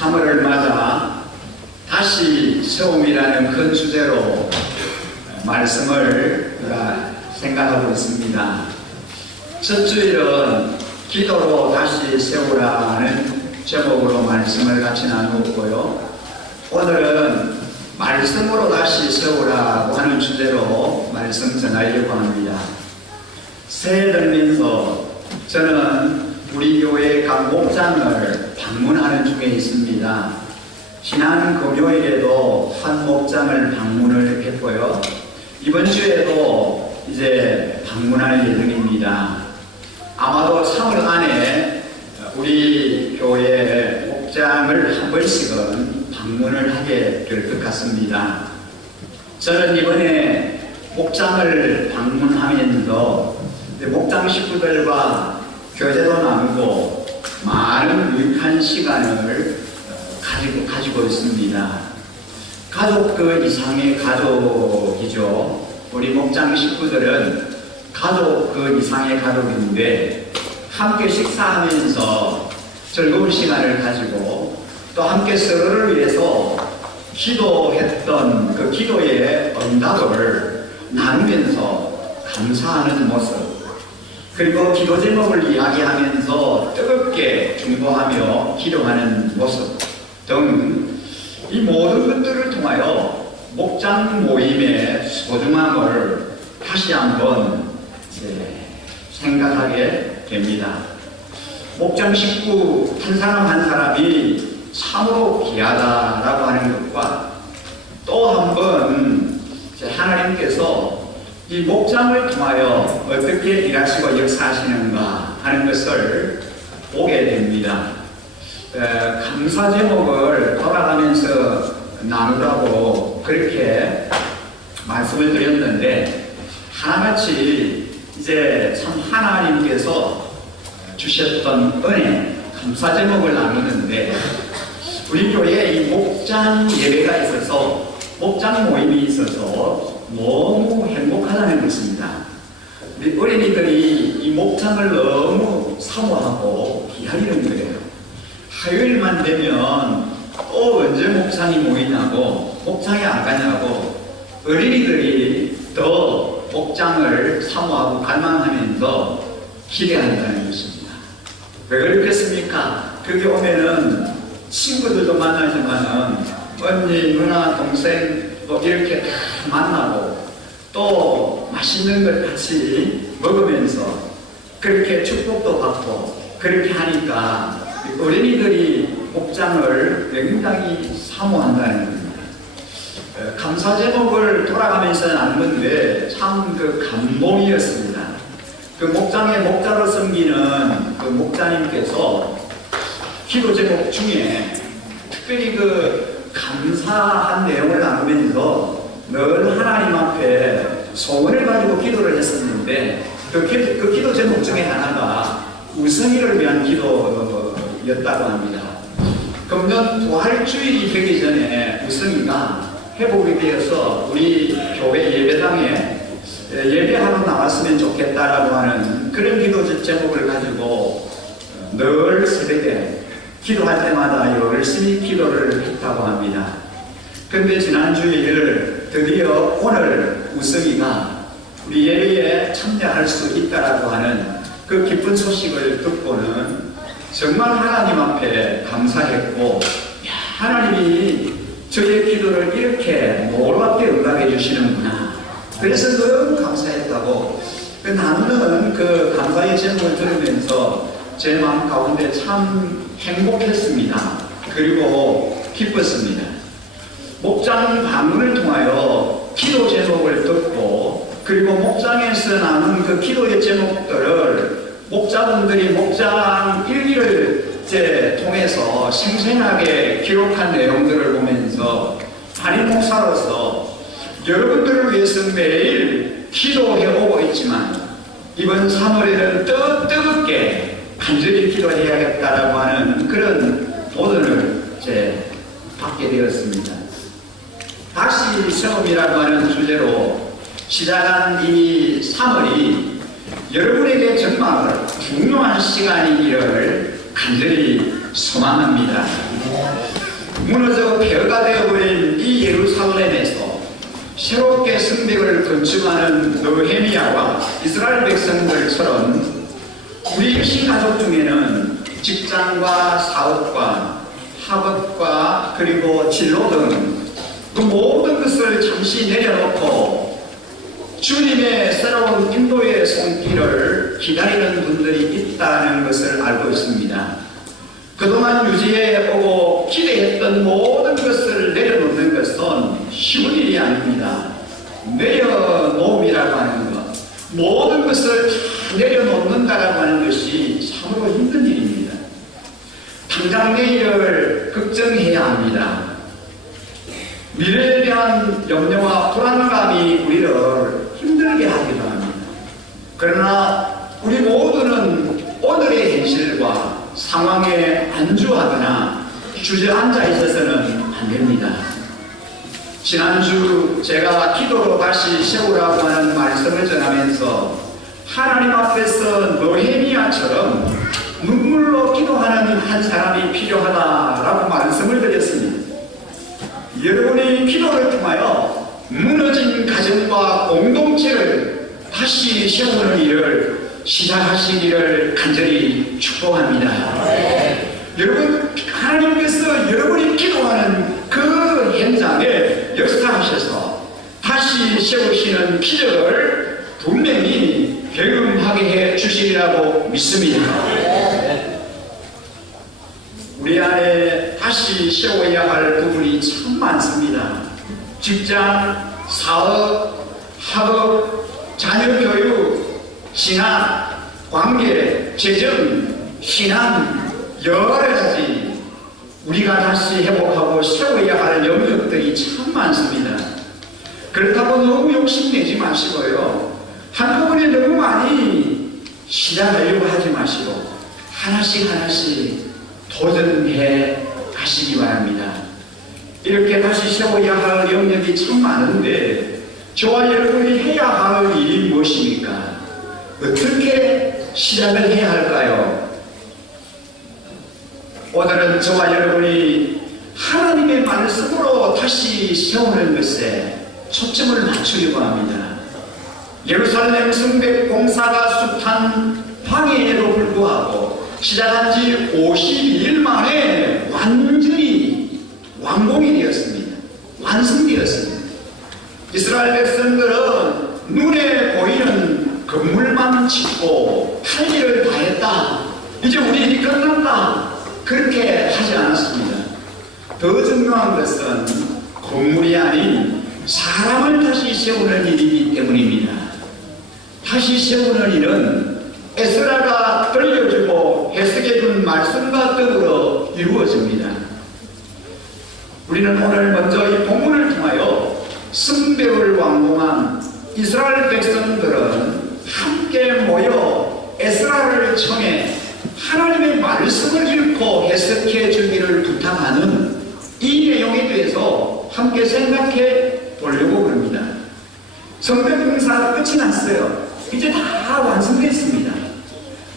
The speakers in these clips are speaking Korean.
3월을 맞아 다시 세움이라는 큰 주제로 말씀을 생각하고 있습니다. 첫 주일은 기도로 다시 세우라는 제목으로 말씀을 같이 나누었고요. 오늘은 말씀으로 다시 세우라고 하는 주제로 말씀 전하려고 합니다. 새해 들면서 저는 우리 교회 각 목장을 방문하는 중에 있습니다. 지난 금요일에도 한 목장을 방문을 했고요. 이번 주에도 이제 방문할 예정입니다. 아마도 3월 안에 우리 교회 목장을 한 번씩은 방문을 하게 될 것 같습니다. 저는 이번에 목장을 방문하면서 목장 식구들과 교제도 나누고 많은 유익한 시간을 가지고 있습니다. 가족 그 이상의 가족이죠. 우리 목장 식구들은 가족 그 이상의 가족인데 함께 식사하면서 즐거운 시간을 가지고 또 함께 서로를 위해서 기도했던 그 기도의 응답을 나누면서 감사하는 모습, 그리고 기도 제목을 이야기하면서 뜨겁게 중보하며 기도하는 모습 등 이 모든 것들을 통하여 목장 모임의 소중함을 다시 한번 생각하게 됩니다. 목장 식구 한 사람 한 사람이 참으로 귀하다라고 하는 것과 또 한 번 하나님께서 이 목장을 통하여 어떻게 일하시고 역사하시는가 하는 것을 보게 됩니다. 감사 제목을 돌아가면서 나누라고 그렇게 말씀을 드렸는데 하나같이 이제 참 하나님께서 주셨던 은혜, 감사 제목을 나누는데 우리 교회에 이 목장 예배가 있어서 목장 모임이 있어서 너무 행복하다는 것입니다. 우리 어린이들이 이 목장을 너무 사모하고 기다리는 거예요. 화요일만 되면 또 언제 목장이 모이냐고 목장에 안 가냐고 어린이들이 더 목장을 사모하고 갈망하면서 기대한다는 것입니다. 왜 그렇겠습니까? 거기 오면은 친구들도 만나지만은 언니, 누나, 동생 뭐 이렇게 다 만나고 또 맛있는 걸 같이 먹으면서 그렇게 축복도 받고 그렇게 하니까 어린이들이 목장을 굉장히 사모한다는 겁니다. 감사 제목을 돌아가면서 나누는데 참 그 감동이었습니다. 그 목장의 목자로 섬기는 그 목자님께서 기도 제목 중에 특별히 그 감사한 내용을 나누면서 늘 하나님 앞에 소원을 가지고 기도를 했었는데 그 기도 제목 중에 하나가 우성이를 위한 기도였다고 합니다. 금년 부활주일이 되기 전에 우성이가 회복이 되어서 우리 교회 예배당에 예배하러 나왔으면 좋겠다라고 하는 그런 기도 제목을 가지고 늘 새벽에 기도할 때마다 열심히 기도를 했다고 합니다. 그런데 지난 주일 드디어 오늘 우성이가 우리 예배에 참여할 수 있다라고 하는 그 기쁜 소식을 듣고는 정말 하나님 앞에 감사했고, 하나님이 저의 기도를 이렇게 놀랍게 응답해 주시는구나. 그래서 너무 감사했다고 나누는 그 감사의 제목을 들으면서 제 마음 가운데 참 행복했습니다. 그리고 기뻤습니다. 목장 방문을 통하여 기도 제목을 듣고 그리고 목장에서 나눈 그 기도의 제목들을 목자분들이 목장 일기를 통해서 생생하게 기록한 내용들을 보면서 담임 목사로서 여러분들을 위해서 매일 기도해 오고 있지만 이번 3월에는 더 뜨겁게 간절히 기도해야겠다라고 하는 그런 도전을 받게 되었습니다. 다시 세움이라고 하는 주제로 시작한 이 3월이 여러분에게 정말 중요한 시간이기를 간절히 소망합니다. 무너져 폐허가 되어버린 이 예루살렘에서 새롭게 성벽을 건축하는 느헤미야와 이스라엘 백성들처럼 우리 신가족 중에는 직장과 사업과 학업과 그리고 진로 등 그 모든 것을 잠시 내려놓고 주님의 새로운 인도의 손길을 기다리는 분들이 있다는 것을 알고 있습니다. 그동안 유지해오고 기대했던 모든 것을 내려놓는 것은 쉬운 일이 아닙니다. 내려놓음이라고 하는 것, 모든 것을 다 내려놓는다라고 하는 것이 참으로 힘든 일입니다. 당장 내일을 걱정해야 합니다. 미래에 대한 염려와 불안감이 우리를 힘들게 하기도 합니다. 그러나 우리 모두는 오늘의 현실과 상황에 안주하거나 주저앉아 있어서는 안 됩니다. 지난주 제가 기도로 다시 세우라고 하는 말씀을 전하면서 하나님 앞에서 느헤미야처럼 눈물로 기도하는 한 사람이 필요하다라고 말씀을 드렸습니다. 여러분이 기도를 통하여 무너진 가정과 공동체를 다시 세우는 일을 시작하시기를 간절히 축복합니다. 여러분, 하나님께서 여러분이 기도하는 그 현장에 역사하셔서 다시 세우시는 기적을 분명히 경험하게 해 주시리라고 믿습니다. 우리 안에 다시 세워야 할 부분이 참 많습니다. 직장, 사업, 학업, 자녀 교육, 신앙, 관계, 재정, 신앙, 여러 가지 우리가 다시 회복하고 세워야 할 영역들이 참 많습니다. 그렇다고 너무 욕심내지 마시고요. 한꺼번에 너무 많이 시작하려고 하지 마시고 하나씩 하나씩 도전해 가시기 바랍니다. 이렇게 다시 세워야 할 영역이 참 많은데 저와 여러분이 해야 할 일이 무엇입니까? 어떻게 시작을 해야 할까요? 오늘은 저와 여러분이 하나님의 말씀으로 다시 세우는 것에 초점을 맞추려고 합니다. 예루살렘 성벽 공사가 숱한 방해에도 불구하고 시작한 지 52일 만에 완전히 완공이 되었습니다. 완성되었습니다. 이스라엘 백성들은 눈에 보이는 건물만 짓고 할 일을 다 했다. 이제 우리 일이 끝났다. 그렇게 하지 않았습니다. 더 중요한 것은 건물이 아닌 사람을 다시 세우는 일이기 때문입니다. 다시 세우는 일은 에스라가 들려주고 해석해준 말씀과 더불어 이루어집니다. 우리는 오늘 먼저 이 본문을 통하여 성벽을 완공한 이스라엘 백성들은 함께 모여 에스라를 청해 하나님의 말씀을 읽고 해석해 주기를 부탁하는 이 내용에 대해서 함께 생각해 보려고 합니다. 성벽 공사가 끝이 났어요. 이제 다 완성됐습니다.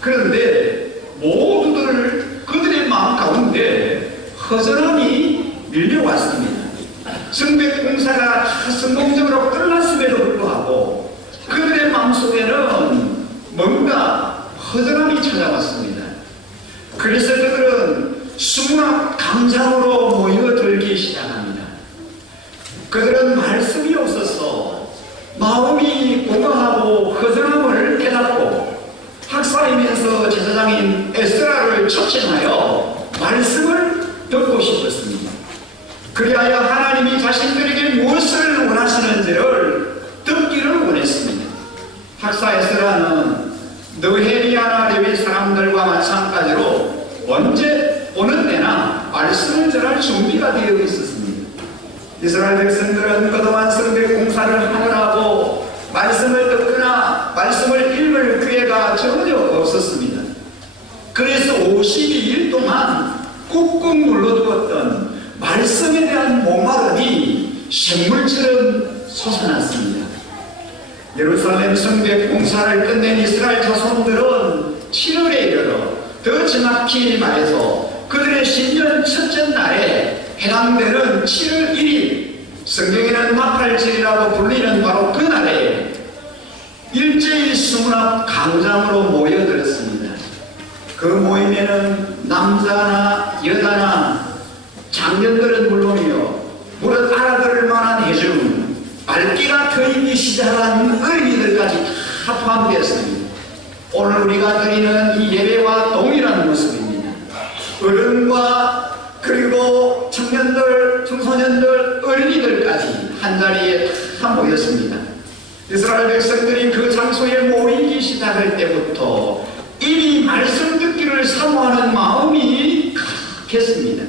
그런데 모두들 그들의 마음 가운데 허전함이 밀려왔습니다. 성벽 공사가 다 성공적으로 끝났음에도 불구하고 그들의 마음속에는 뭔가 허전함이 찾아왔습니다. 그래서 그들은 수문학 감상으로 모여들기 시작합니다. 그들은 말씀이 없어서 마음이 공허하고 허전함을 깨닫고 학살이면서 제사장인 에스라를 초청하여 말씀을 듣고 싶었습니다. 그리하여 하나님이 자신들에게 무엇을 원하시는지를 듣기를 원했습니다. 학사 에스라는 느헤미야나 레위 사람들과 마찬가지로 언제 오는 때나 말씀을 전할 준비가 되어 있었습니다. 이스라엘 백성들은 그동안 성벽 공사를 하느라고 말씀을 듣거나 말씀을 읽을 기회가 전혀 없었습니다. 그래서 52일 동안 꾹꾹 눌러두었던 말씀에 대한 목마름이 샘물처럼 솟아났습니다. 예루살렘 성벽 공사를 끝낸 이스라엘 자손들은 7월에 이르러 더 정확히 말해서 그들의 신년 첫째 첫날에 해당되는 7월 1일, 성경에는 나팔절이라고 불리는 바로 그날에 일제히 수문앞 광장으로 모여들었습니다. 그 모임에는 남자나 여자나 장년들은 물론이요, 무릇 알아들을 만한 해중, 말기가 트이기 시작한 어린이들까지 다 포함되었습니다. 오늘 우리가 드리는 이 예배와 동일한 모습입니다. 어른과 그리고 청년들, 청소년들, 어린이들까지 한자리에 다 모였습니다. 이스라엘 백성들이 그 장소에 모이기 시작할 때부터 이미 말씀 듣기를 사모하는 마음이 크겠습니다.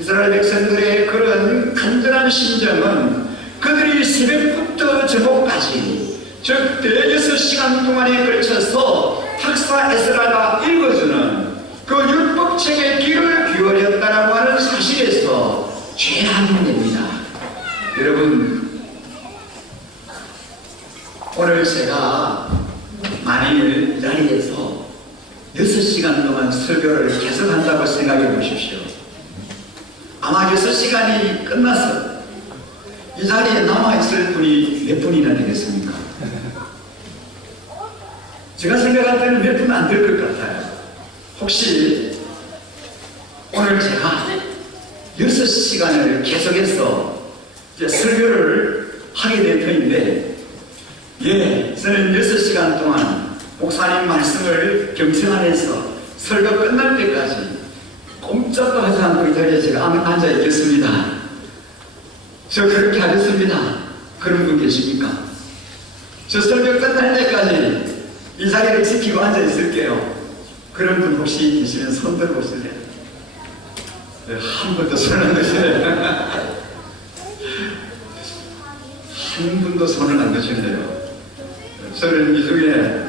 이스라엘 백성들의 그런 간절한 심정은 그들이 새벽부터 저녁까지, 즉 대여섯 시간 동안에 걸쳐서 학사 에스라가 읽어주는 그 율법책의 귀를 기울였다라고 하는 사실에서 죄함이 됩니다. 여러분, 오늘 제가 만일 이 자리에서 6시간 동안 설교를 계속한다고 생각해 보십시오. 아마 6시간이 끝나서 이 자리에 남아있을 분이 몇 분이나 되겠습니까? 제가 생각할 때는 몇 분 안 될 것 같아요. 혹시 오늘 제가 6시간을 계속해서 설교를 하게 될 터인데, 저는 6시간 동안 목사님 말씀을 경청하면서 설교 끝날 때까지 꼼짝도 하지 않고 이 자리에 제가 앉아 있겠습니다. 저 그렇게 하겠습니다. 그런 분 계십니까? 저 설교 끝날 때까지 이 자리를 지키고 앉아 있을게요. 그런 분 혹시 계시면 손 들어보실래요? 한 분도 손을 안 드시네요. 한 분도 손을 안 드시네요. 저는 이 중에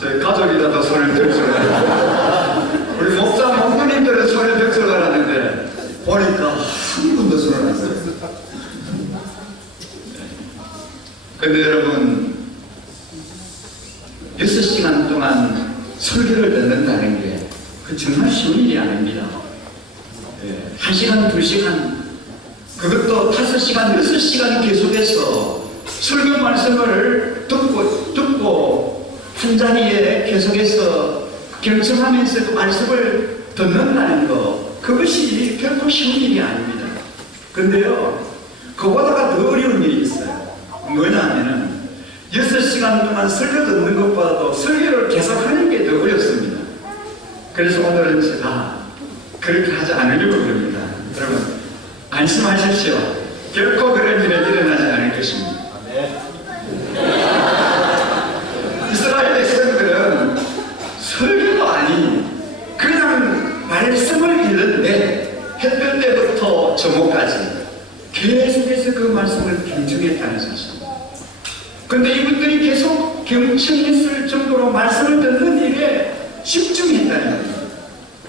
저희 가족이라도 손을 들 줄 알았는데, 우리 목사 목사님들은 손을 들 줄 알았는데 보니까 한 분도 손을 안 들어요. 근데 여러분, 6시간 동안 설교를 듣는다는 게 그 정말 쉬운 일이 아닙니다. 1시간, 2시간, 그것도 5시간, 6시간 계속해서 설교 말씀을 듣고 한 자리에 계속해서 경청하면서 그 말씀을 듣는다는 거, 그것이 결코 쉬운 일이 아닙니다. 근데요, 그보다가 더 어려운 일이 있어요. 뭐냐면은 6시간 동안 설교 듣는 것보다도 설교를 계속하는 게 더 어렵습니다. 그래서 오늘은 제가 그렇게 하지 않으려고 합니다. 여러분, 안심하십시오. 결코 그런 일은 일어나지 않을 것입니다. 이스라엘 백성들은 설교도 아니 그냥 말씀을 읽는데 햇볕 때부터 저녁까지 계속해서 그 말씀을 경청했다는 사실. 근데 이분들이 계속 경청했을 정도로 말씀을 듣는 일에 집중했다는 거예요.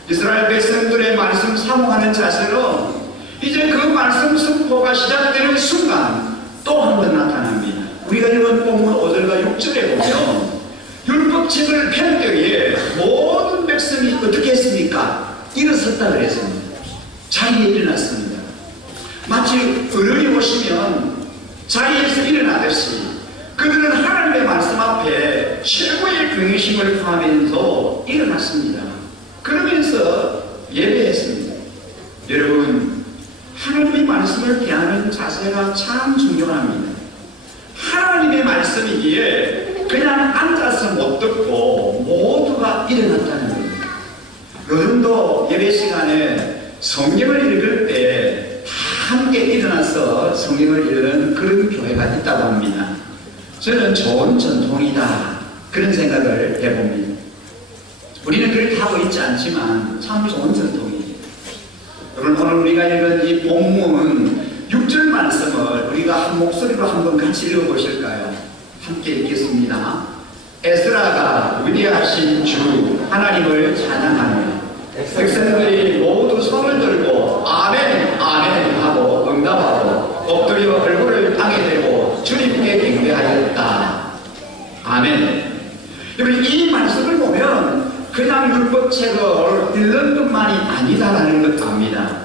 이스라엘 백성들의 말씀 사모하는 자세로 이제 그 말씀 선포가 시작되는 순간 또 한 번 나타납니다. 우리가 읽은 본문 5절과 6절에 보면 율법책을 펼 때에 모든 백성이 어떻게 했습니까? 일어섰다 그랬습니다. 자리에 일어났습니다. 마치 어른이 오시면 자리에서 일어나듯이 그들은 하나님의 말씀 앞에 최고의 경외심을 포함하면서 일어났습니다. 그러면서 예배했습니다. 여러분, 하나님의 말씀을 대하는 자세가 참 중요합니다. 하나님의 말씀이기에 그냥 앉아서 못 듣고 모두가 일어났다는 겁니다. 요즘도 예배 시간에 성경을 읽을 때 다 함께 일어나서 성경을 읽는 그런 교회가 있다고 합니다. 저는 좋은 전통이다, 그런 생각을 해봅니다. 우리는 그렇게 하고 있지 않지만 참 좋은 전통이에요. 여러분, 오늘 우리가 읽은 이 본문 6절 말씀을 우리가 한 목소리로 한번 같이 읽어보실까요? 함께 읽겠습니다. 에스라가 위대하신 주 하나님을 찬양하며 백성들이 모두 손을 들고 아멘 아멘 하고 응답하고 엎드려 얼굴을 땅에 대고 주님께 경배하였다. 아멘. 여러분, 이 말씀을 보면 그냥 율법책을 읽는 것만이 아니다라는 것도 압니다.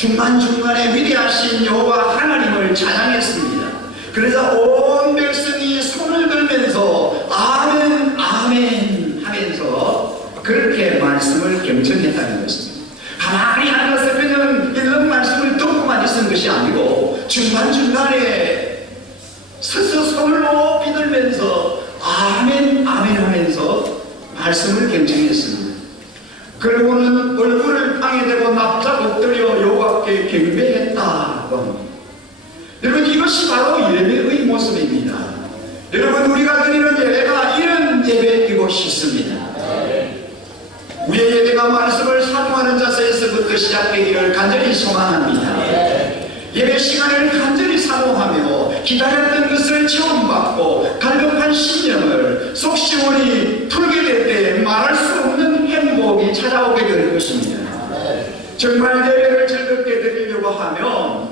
중간중간에 위대하신 여호와 하나님을 찬양했습니다. 그래서 온 백성이 손을 들면서 아멘 아멘 하면서 그렇게 말씀을 경청했다는 것입니다. 가만히 앉아서 그냥 이런 말씀을 듣고만 있은 것이 아니고 중간중간에 서서 손을 높이 들면서 아멘 아멘 하면서 말씀을 경청했습니다. 그리고는 얼굴을 땅에 대고 납작 엎드려 여호와께 경배했다고. 여러분, 이것이 바로 예배의 모습입니다. 여러분, 우리가 드리는 예배가 이런 예배이고 싶습니다. 우리의 예배가 말씀을 사모하는 자세에서부터 시작되기를 간절히 소망합니다. 예배 시간을 간절히 사모하며 기다렸던 것을 체험받고 갈급한 심령을 속 시원히 풀게 될 때 말할 수 없는 행복이 찾아오게 될 것입니다. 정말 예배를 즐겁게 드리려고 하면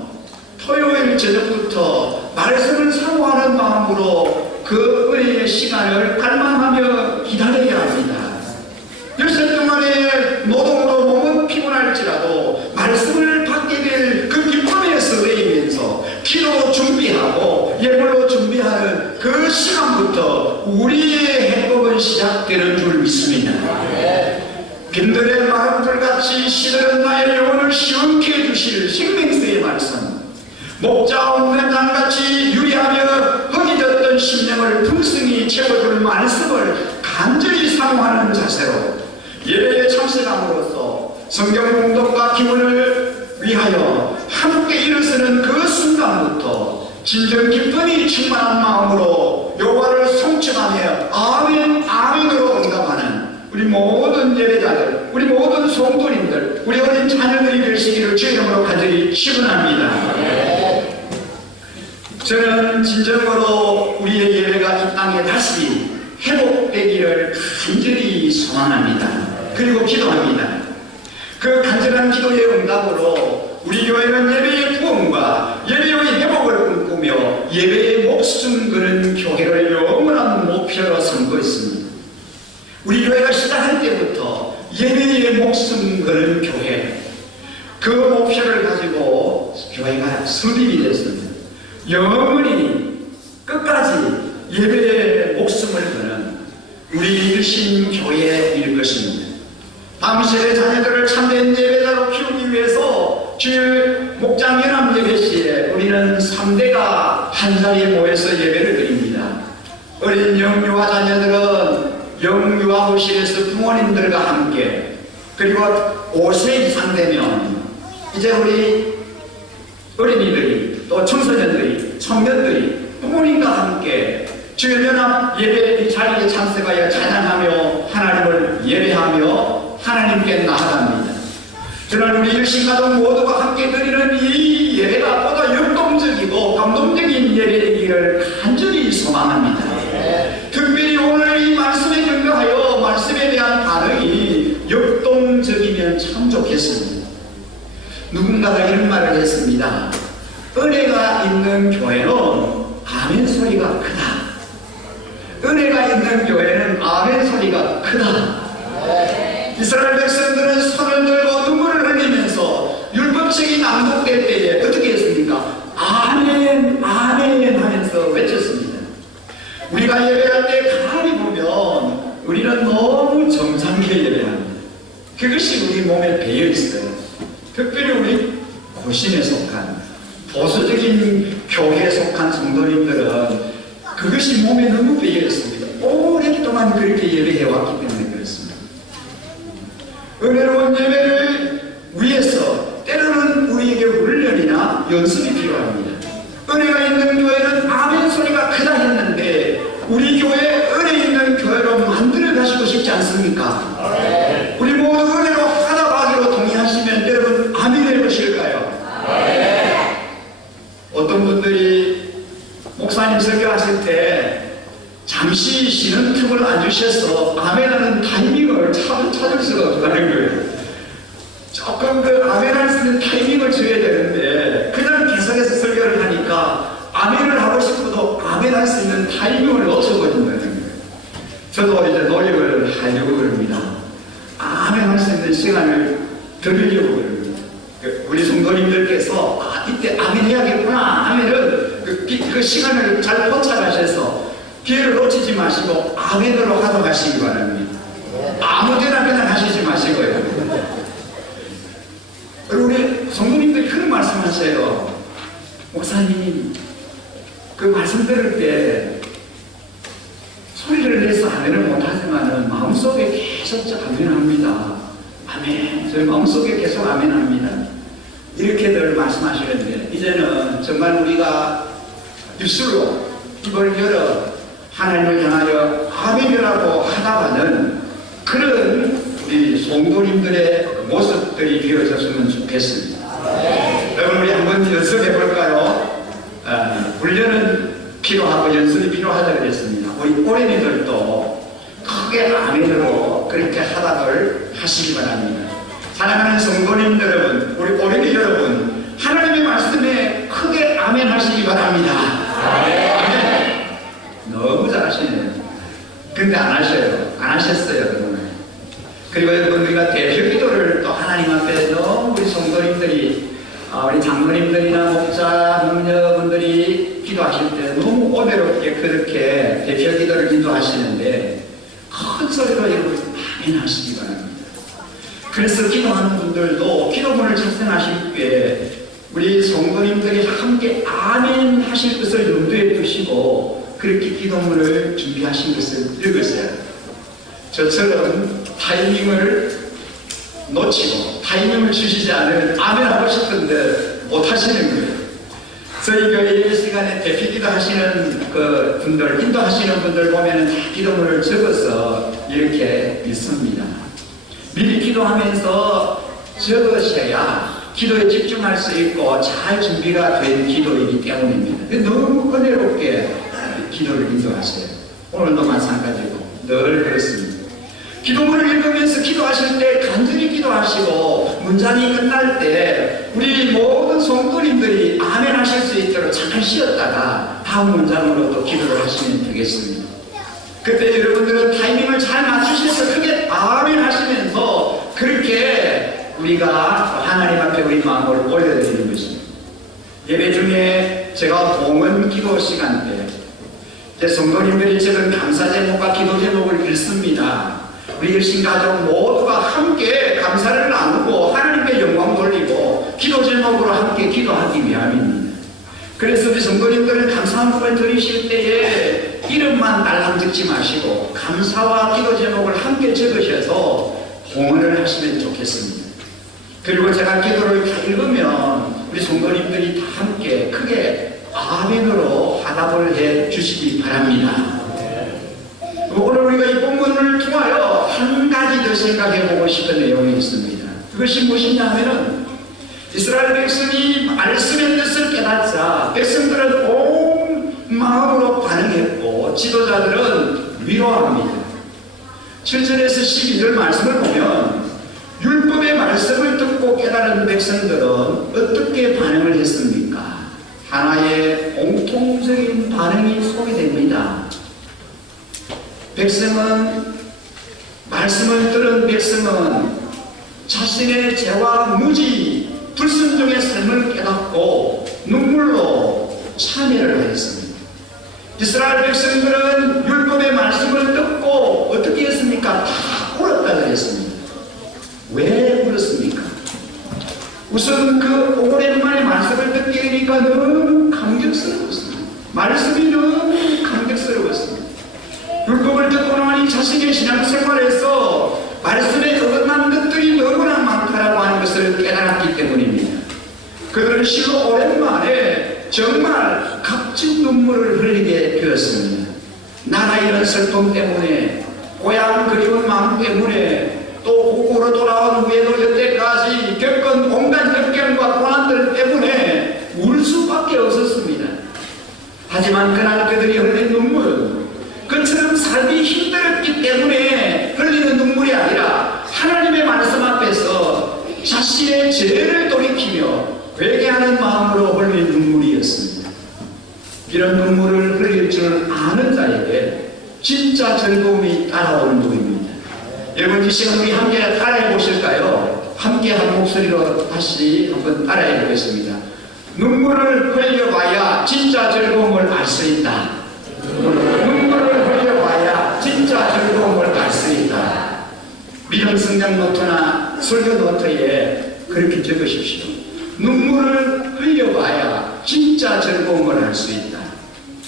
토요일 저녁부터 말씀을 사모하는 마음으로 그 은혜의 시간을 갈망하며 기다려야 합니다. 열흘 동안의 노동으로 몸은 피곤할지라도 말씀을 받게 될 그 기쁨에 설레이면서 기도 준비하고 예물로 준비하는 그 시간부터 우리의 행복은 시작되는 줄 믿습니다. 빈들의 마음들같이 시들은 나의 영혼을 시원케 해주실 생명수의 말씀, 목자 없는 땅같이 유리하며 허기졌던 심령을 풍성히 채워줄 말씀을 간절히 사모하는 자세로 예배에 참석함으로써 성경 공독과 기원을 위하여 함께 일어서는 그 순간부터 진정 기쁨이 충만한 마음으로 여호와를 송축하며 아멘 아멘으로 응답하는 우리 모든 예배자들, 우리 모든 성도님들, 우리 어린 자녀들이 되시기를 주의 이름으로 간절히 축원합니다. 저는 진정으로 우리의 예배가 이 땅에 다시 회복되기를 간절히 소망합니다. 그리고 기도합니다. 그 간절한 기도의 응답으로 우리 교회는 예배의 구원과 예배의 회복을 꿈꾸며 예배의 목숨 거는 교회를 영원한 목표로 삼고 있습니다. 우리 교회가 시작할 때부터 예배의 목숨 거는 교회, 그 목표를 가지고 교회가 설립이 됐습니다. 영원히 끝까지 예배의 목숨을 거는 우리 믿으신 교회일 것입니다. 다음 세대 자녀들을 참된 예배자로 키우기 위해서 주일 목장 연합 예배 시에 우리는 3대가 한 자리에 모여서 예배를 드립니다. 어린 영유아 자녀들은 영유아호실에서 부모님들과 함께, 그리고 5세 이상 되면 이제 우리 어린이들이 또 청소년들이 청년들이 부모님과 함께 주일 연합 예배 이 자리에 참석하여 찬양하며 하나님을 예배하며 하나님께 나아갑니다. 저는 우리 일신가족 모두가 함께 드리는 이 예배가 보다 역동적이고 감동적인 예배이기를 간절히 소망합니다. 특별히 오늘 이 말씀에 근거하여 말씀에 대한 반응이 역동적이면 참 좋겠습니다. 누군가가 이런 말을 했습니다. 은혜가 있는 교회는 아멘 소리가 크다. 은혜가 있는 교회는 아멘 소리가 크다. 이스라엘 백성들은 손을 들고 눈물을 흘리면서 율법책이 낭독될 때에 어떻게 했습니까? 아멘 아멘 하면서 외쳤습니다. 우리가 예배할 때 가만히 보면 우리는 너무 정상하게 예배합니다. 그것이 우리 몸에 배어 있어요. 특별히 우리 고신에 속한 보수적인 교회에 속한 성도님들은 그것이 몸에 너무 배어 있습니다. 오랫동안 그렇게 예배해왔기 때문에 그렇습니다. 은혜로운 예배를 위해서 때로는 우리에게 훈련이나 연습이 필요합니다. 은혜가 있는 교회는 아멘 소리가 크다 했는데 우리 교회 은혜 있는 교회로 만들어 가시고 싶지 않습니까? 우리 모두 은혜로 하나 가기로 동의하시면 여러분 아멘 해보실까요? 어떤 분들이 목사님 설교하실 때 잠시 쉬는 틈을 안 주셔서 아멘하는 타이밍을 찾을 수가 없다는 거예요. 조금 그 아멘할 수 있는 타이밍을 줘야 되는데 그냥 계속해서 설교를 하니까 아멘을 하고 싶어도 아멘할 수 있는 타이밍을 놓쳐버린다는 거예요. 저도 이제 노력을 하려고 그럽니다. 아멘할 수 있는 시간을 드리려고 그럽니다. 우리 성도님 이때 아멘 해야겠구나 하면은 그 시간을 잘 포착하셔서 기회를 놓치지 마시고 아멘으로 하도록 하시기 바랍니다. 아무데나 그냥 하시지 마시고요. 그리고 우리 성도님들이 그런 말씀하세요. 목사님, 그 말씀 들을 때 소리를 내서 아멘을 못하지만은 마음속에 계속 아멘합니다. 아멘. 저희 마음속에 계속 아멘합니다. 이렇게들 말씀하시는데, 이제는 정말 우리가 입술로 입을 열어 하나님을 향하여 아멘이라고 하다가는 그런 우리 성도님들의 모습들이 되어졌으면 좋겠습니다. 여러분, 우리 한번 연습해 볼까요? 훈련은 필요하고 연습이 필요하다 그랬습니다. 우리 어린이들도 크게 아멘으로 그렇게 하다를 하시기 바랍니다. 사랑하는 성도님 여러분, 우리 어린이 여러분, 하나님의 말씀에 크게 아멘 하시기 바랍니다. 아멘. 너무 잘하시네요. 근데 안 하셔요. 안 하셨어요, 여러분. 그리고 여러분, 우리가 대표 기도를 또 하나님 앞에 너무 우리 성도님들이, 우리 장로님들이나 목자, 목녀분들이 기도하실 때 너무 오래롭게 그렇게 대표 기도를 기도하시는데 큰 소리로 여러분 아멘 하시기 바랍니다. 그래서 기도하는 분들도 기도문을 작성하실 때 우리 성도님들이 함께 아멘 하실 것을 염두에 두시고 그렇게 기도문을 준비하신 것을 읽으세요. 저처럼 타이밍을 놓치고 타이밍을 주시지 않으면 아멘 하고 싶은데 못 하시는 거예요. 저희 교회 시간에 대피 기도하시는 그 분들, 인도하시는 분들 보면은 기도문을 적어서 이렇게 있습니다. 미리 기도하면서 적으셔야 기도에 집중할 수 있고 잘 준비가 된 기도이기 때문입니다. 너무 은혜롭게 기도를 인도하세요. 오늘도 마찬가지고 늘 그렇습니다. 기도문을 읽으면서 기도하실 때 간절히 기도하시고 문장이 끝날 때 우리 모든 성도님들이 아멘 하실 수 있도록 잠깐 쉬었다가 다음 문장으로 또 기도를 하시면 되겠습니다. 그때 여러분들은 타이밍을 잘 맞추셔서 크게 아멘 하시면서 그렇게 우리가 하나님 앞에 우리 마음을 올려드리는 것입니다. 예배 중에 제가 봉헌 기도 시간 때 제 성도님들이 적은 감사 제목과 기도 제목을 읽습니다. 우리 일신가족 모두가 함께 감사를 나누고 하나님께 영광 돌리고 기도 제목으로 함께 기도하기 위함입니다. 그래서 우리 성도님들은 감사한 부분 드리실 때에 이름만 딸랑 적지 마시고 감사와 기도 제목을 함께 적으셔서 봉헌을 하시면 좋겠습니다. 그리고 제가 기도를 다 읽으면 우리 성도님들이 다 함께 크게 아멘으로 화답을 해 주시기 바랍니다. 오늘 우리가 이 본문을 통하여 한 가지 더 생각해 보고 싶은 내용이 있습니다. 그것이 무엇이냐면은 이스라엘 백성이 말씀의 뜻을 깨닫자 백성들은 온 마음으로 반응했고 지도자들은 위로합니다. 7절에서 12절 말씀을 보면 율법의 말씀을 듣고 깨달은 백성들은 어떻게 반응을 했습니까? 하나의 공통적인 반응이 소개됩니다. 말씀을 들은 백성은 자신의 죄와 무지, 불순종의 삶을 깨닫고 눈물로 참회를 하였습니다. 이스라엘 백성들은 율법의 말씀을 듣고 어떻게 했습니까? 다 울었다 그랬습니다. 왜 울었습니까? 우선 그 오랜만에 말씀을 듣게 되니까 너무 감격스러웠습니다. 말씀이 너무 감격스러웠습니다. 율법을 듣고 나니 자신의 신앙생활에서 말씀에 어긋난 것들이 너무나 많다라고 하는 것을 깨달았기 때문입니다. 그들은 실로 오랜만에 정말 값진 눈물을 흘리게 되었습니다. 나라 이런 슬픔 때문에, 고향 그리운 마음 때문에, 또 고국으로 돌아온 후에도 여태까지 겪은 온갖 역경과 고난들 때문에 울 수밖에 없었습니다. 하지만 그날 그들이 흘린 눈물은 그처럼 살기 힘들었기 때문에 흘리는 눈물이 아니라 하나님의 말씀 앞에서 자신의 죄를 돌이키며 회개하는 마음으로 흘린 눈물이었습니다. 이런 눈물을 흘릴 줄 아는 자에게 진짜 즐거움이 따라오는 것입니다. 여러분, 이 시간 우리 함께 따라해 보실까요? 함께 한 목소리로 다시 한번 따라해 보겠습니다. 눈물을 흘려봐야 진짜 즐거움을 알 수 있다. 눈물을 흘려봐야 진짜 즐거움을 알 수 있다. 믿음 성장 노트나 설교 노트에 그렇게 적으십시오. 눈물을 흘려봐야 진짜 즐거움을 알 수 있다.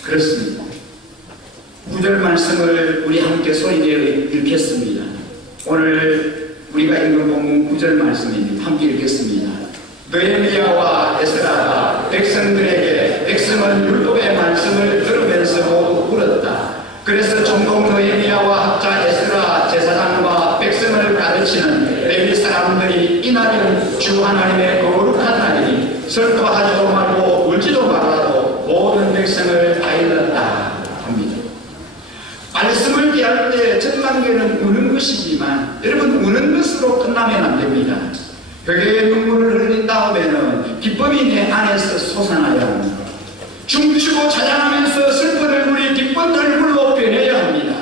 그렇습니다. 구절 말씀을 우리 함께 소리내어 읽겠습니다. 오늘 우리가 읽은 본문 구절 말씀입니다. 함께 읽겠습니다. 느헤미야와 에스라가 백성들에게 백성은 율법의 말씀을 들으면서 모두 울었다. 그래서 총독 느헤미야와 학자 에스라 제사장과 백성을 가르치는 레위 사람들이 이 날은 주 하나님의 거룩한 날이니 슬퍼하지도 말고 울지도 말라고 모든 백성을 다 일렀다 합니다. 말씀을 대할 때 전반계는 우는 것이지만 여러분 우는 것으로 끝나면 안 됩니다. 벽에 눈물을 흘린 다음에는 기쁨이 내 안에서 솟아나야 합니다. 춤추고 찬양하면서 슬픈 얼굴이 기쁜 얼굴로 변해야 합니다.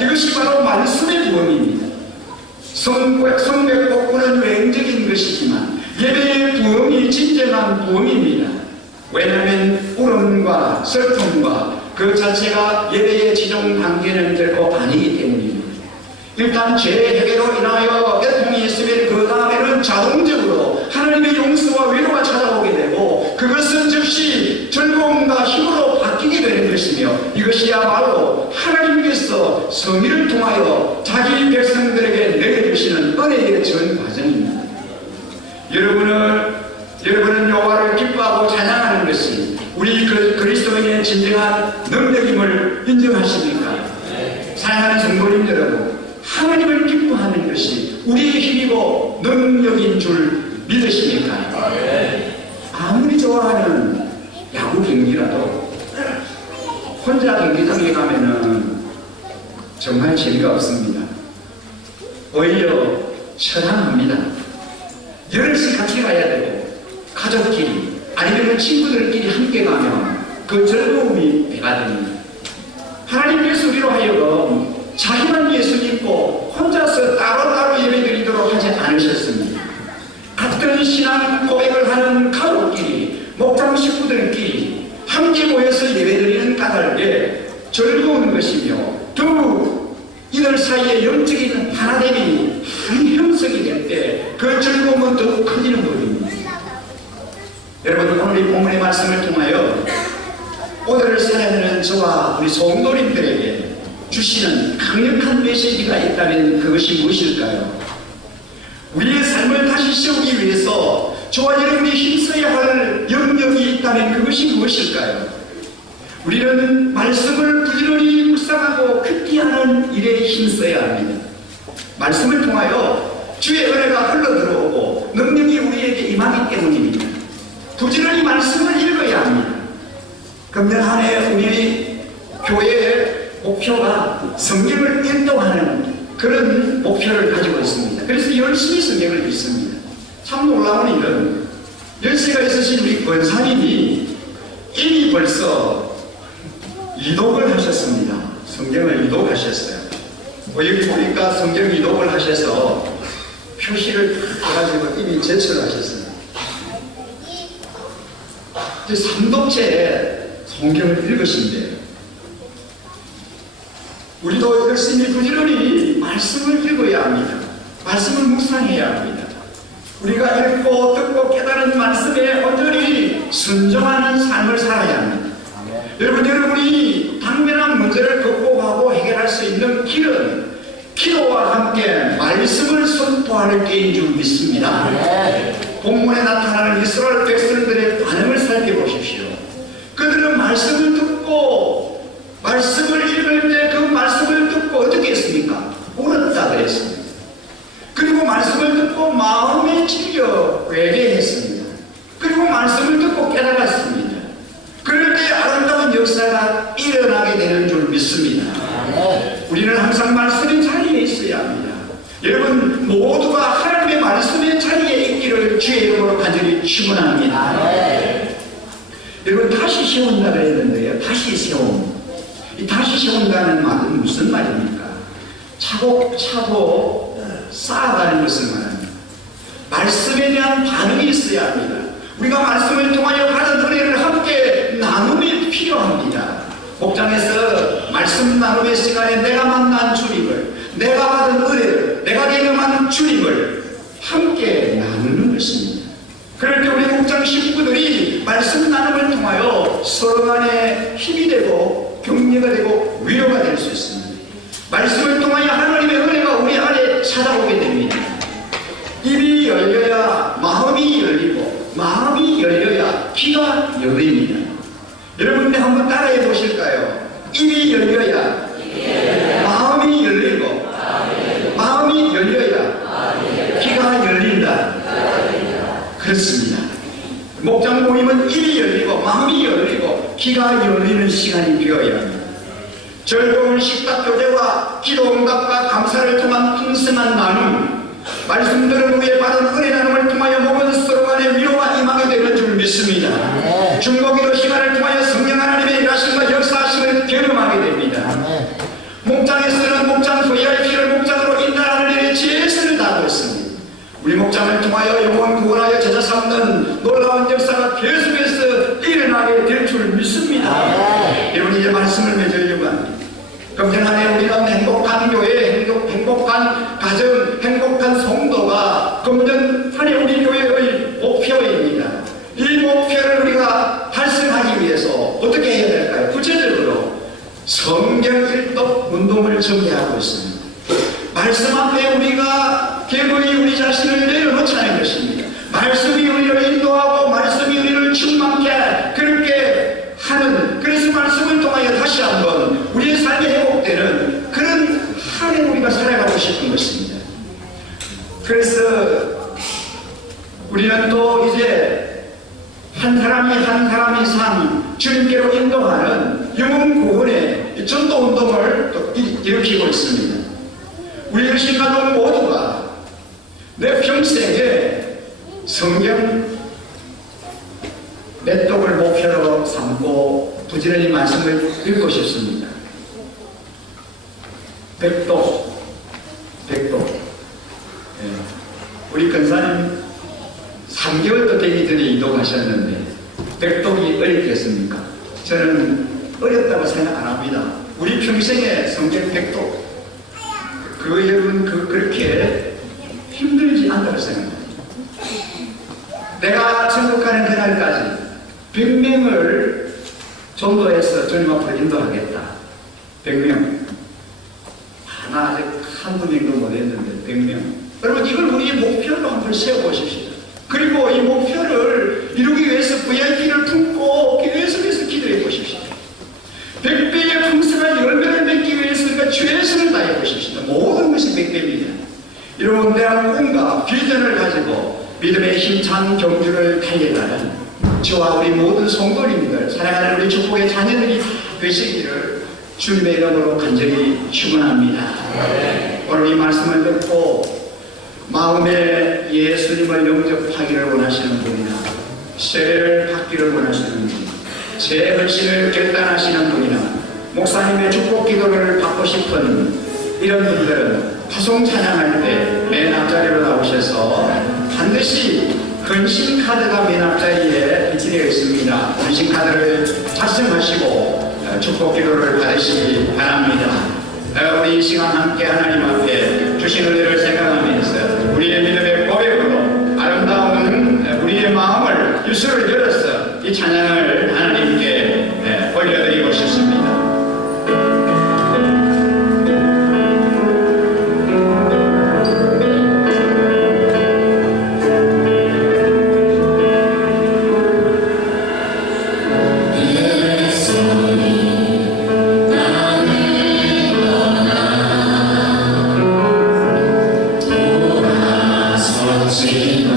이것이 바로 말씀의 부흥입니다. 성백 복구는 외형적인 것이지만 예배의 부흥이 진정한 부흥입니다. 왜냐하면 울음과 슬픔과 그 자체가 예배의 지정 단계는 결코 아니기 때문입니다. 일단 죄 해결로 인하여 애통이 있으면 그 다음에는 자동적으로 하나님의 용서와 위로가 찾아오게 되고 그것은 즉시 즐거움과 힘으로 바뀌게 되는 것이며 이것이야말로 하나님께서 성의를 통하여 자기 백성들에게 내려주시는 은혜의 전 과정입니다. 여러분은 여호와를 기뻐하고 찬양하는 것이 우리 그리스도인의 진정한 능력임을 인정하십니까? 사랑하는 성도님 여러분, 하나님을 기뻐하는 것이 우리의 힘이고 능력인 줄 믿으십니까? 아무리 좋아하는 야구 경기라도 혼자 경기장에 가면은 정말 재미가 없습니다. 오히려 처량합니다. 여럿이 같이 가야 되고 가족끼리 아니면 친구들끼리 함께 가면 그 즐거움이 배가 됩니다. 하나님께서 우리로 하여금 자기만 예수 믿고 혼자서 따로따로 예배드리도록 하지 않으셨습니다. 같은 신앙 고백을 하는 가족끼리 목장 식구들끼리 함께 모여서 예배드리는 까닭에 즐거운 것이며 또 이들 사이에 영적인 하나됨이 한 형성이 될 때 그 즐거움은 더욱 커지는 것입니다. 여러분 오늘 이 본문의 말씀을 통하여 오늘을 살아내는 저와 우리 성도님들에게 주시는 강력한 메시지가 있다면 그것이 무엇일까요? 우리의 삶을 다시 세우기 위해서 저와 여러분이 힘써야 할 영역이 있다면 그것이 무엇일까요? 우리는 말씀을 부지런히 묵상하고 극기하는 일에 힘써야 합니다. 말씀을 통하여 주의 은혜가 흘러들어오고 능력이 우리에게 임하기 때문입니다. 부지런히 말씀을 읽어야 합니다. 금년 한 해 우리 교회의 목표가 성경을 인도하는 그런 목표를 가지고 있습니다. 그래서 열심히 성경을 읽습니다. 참 놀라운 일은 연세가 있으신 우리 권사님이 이미 벌써 이독을 하셨습니다. 성경을 이독하셨어요. 여기 보니까 성경 이독을 하셔서 표시를 해가지고 이미 제출을 하셨습니다. 이제 3독째 성경을 읽으신대요. 우리도 열심히 부지런히 말씀을 읽어야 합니다. 말씀을 묵상해야 합니다. 우리가 읽고 듣고 깨달은 말씀에 온전히 순종하는 삶을 살아야 합니다. 여러분이 당면한 문제를 극복하고 해결할 수 있는 길은 기도와 함께 말씀을 선포하는 게임 줄 믿습니다. 본문에 나타나는 이스라엘 백성들의 반응을 살펴보십시오. 그들은 말씀을 듣고 말씀을 읽을 때 그 말씀을 듣고 어떻게 했습니까? 울었다 그랬습니다. 그리고 말씀을 듣고 마음에 찔려 회개했습니다. 그리고 말씀을 듣고 깨달았습니다. 그럴 때 아름다운 역사가 일어나게 되는 줄 믿습니다. 우리는 항상 말씀의 자리에 있어야 합니다. 여러분 모두가 하나님의 말씀의 자리에 있기를 주의 이름으로 간절히 축원합니다. 여러분 다시 세운다 그랬는데요. 다시 세움. 이 다시 세운다는 말은 무슨 말입니까? 차곡차곡 쌓아가는 것을 말합니다. 말씀에 대한 반응이 있어야 합니다. 우리가 말씀을 통하여 받은 은혜를 함께 나눔이 필요합니다. 목장에서 말씀 나눔의 시간에 내가 만난 주님을, 내가 받은 은혜를, 내가 경험한 주님을 함께 나누는 것입니다. 그럴 때 우리 목장 식구들이 말씀 나눔을 통하여 서로 간에 힘이 되고 격려가 되고 위로가 될 수 있습니다. 말씀을 통하여 하나님의 은혜가 우리 안에 찾아오게 됩니다. 입이 열려야 마음이 열리고, 마음이 열려야 귀가 열립니다. 여러분들 한번 따라해 보실까요? 입이 열려야 마음이 열리고, 마음이 열려야 귀가 열린다. 그렇습니다. 목장 모임은 입이 열리고 마음이 열리고 귀가 열리는 시간이 되어야 합니다. 즐거운 식탁 교제와 기도 응답과 감사를 통한 풍성한 나눔, 말씀들은 후에 받은 은혜 나눔을 통하여 모든 서로 간의 위로가 임하게 되는 줄 믿습니다. 중보기도 시간을 통하여 성령 하나님의 일하심과 역사하심을 경험하게 됩니다. 목장에서는 목장 VIP를 목장으로 인도하는 일에 최선을 다하고 있습니다. 우리 목장을 통하여 영혼 구원하여 제자 삼는 놀라운 역사가 계속해서 일어나게 될 줄 믿습니다. 여러분 이제 말씀을 맺으려고 합니다. 금년 한 해 우리가 행복한 교회, 행복한 가정, 행복한 성도가 금년 한 해 우리 교회의 목표입니다. 이 목표를 우리가 달성하기 위해서 어떻게 해야 될까요? 구체적으로 성경 일독 운동을 전개하고 있습니다. 말씀 앞에 우리가 개거히 우리 자신을 내려놓자는 것입니다. 말씀이 우리를 인도하고 말씀이 우리를 충만케 그렇게 하는, 그래서 말씀을 통하여 다시 한번 우리의 삶이 회복되는 그런 한 해 우리가 살아가고 싶은 것입니다. 그래서 우리는 또 이제 한 사람이 상 주님께로 인도하는 영혼 구원의 전도 운동을 또 일으키고 있습니다. 우리 열심가족 모두가 내 평생에 성경 몇 독을 목표로 삼고 부지런히 말씀을 읽고 싶습니다. 100독. 우리 근사님 3개월도 되기 전에 이동하셨는데 100독이 어렵겠습니까? 저는 어렵다고 생각 안 합니다. 우리 평생에 성경 100독 그거 여러분 그렇게 힘들지 않다고 생각합니다. 내가 천국 가는 그날까지 100명을 전도해서 주님 앞으로 인도하겠다. 100명. 하나 아직 한두 명도 못했는데 100명. 여러분 이걸 우리의 목표로 한번 세워보십시오. 그리고 이 목표를 이루기 위해서 VIP를 품고 계속해서 기도해 보십시오. 100배의 풍성한 열매를 맺기 위해서 우리가 최선을 다해 보십시오. 모든 것이 100배입니다. 이런 대한 꿈과 비전을 가지고 믿음의 힘찬 경주를 달려가는 저와 우리 모든 성도님들, 사랑하는 우리 축복의 자녀들이 되시기를 주님의 이름으로 간절히 축원합니다. 오늘 이 말씀을 듣고 마음에 예수님을 영접하기를 원하시는 분이나 세례를 받기를 원하시는 분, 제 헌신을 결단하시는 분이나 목사님의 축복 기도를 받고 싶은 이런 분들은 파송 찬양할 때 맨 앞자리로 나오셔서 반드시 헌신 카드가 맨 앞자리에 비치되어 있습니다. 헌신 카드를 작성하시고 축복 기도를 받으시기 바랍니다. 우리 이 시간 함께 하나님 앞에 주신 은혜를 생각하면서 우리의 믿음의 고백으로 아름다운 우리의 마음을 유수를 열어서 이 찬양을 하나님께 올려드리고 싶습니다. 돌아서지마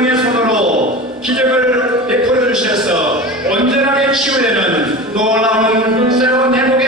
성령의 손으로 기적을 베풀어 주셔서 온전하게 치유되는 놀라운 새로운 행복